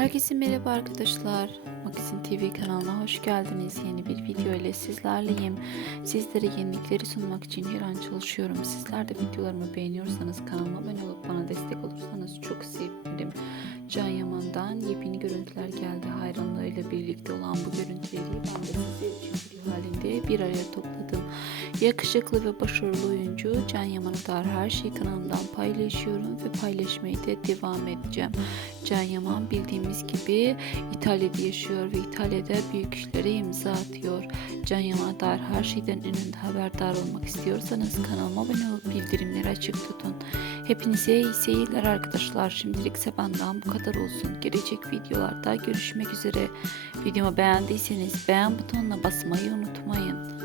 Herkese merhaba arkadaşlar. Maksim TV kanalına hoş geldiniz. Yeni bir video ile sizlerleyim. Sizlere yenilikleri sunmak için her an çalışıyorum. Sizler de videolarımı beğeniyorsanız kanalıma abone olup bana destek olursanız çok sevinirim. Can Yaman'dan yepyeni görüntüler geldi. Hayranlarıyla birlikte olan bu görüntüleri ben de sizler için video halinde bir araya topladım. Yakışıklı ve başarılı oyuncu Can Yaman'a dair her şeyi kanalımdan paylaşıyorum ve paylaşmaya da devam edeceğim. Can Yaman bildiğimiz gibi İtalya'da yaşıyor ve İtalya'da büyük işlere imza atıyor. Can Yaman'a dair her şeyden önünde haberdar olmak istiyorsanız kanalıma abone olup bildirimleri açık tutun. Hepinize iyi seyirler arkadaşlar. Şimdilik ise benden bu kadar olsun. Gelecek videolarda görüşmek üzere. Videomu beğendiyseniz beğen butonuna basmayı unutmayın.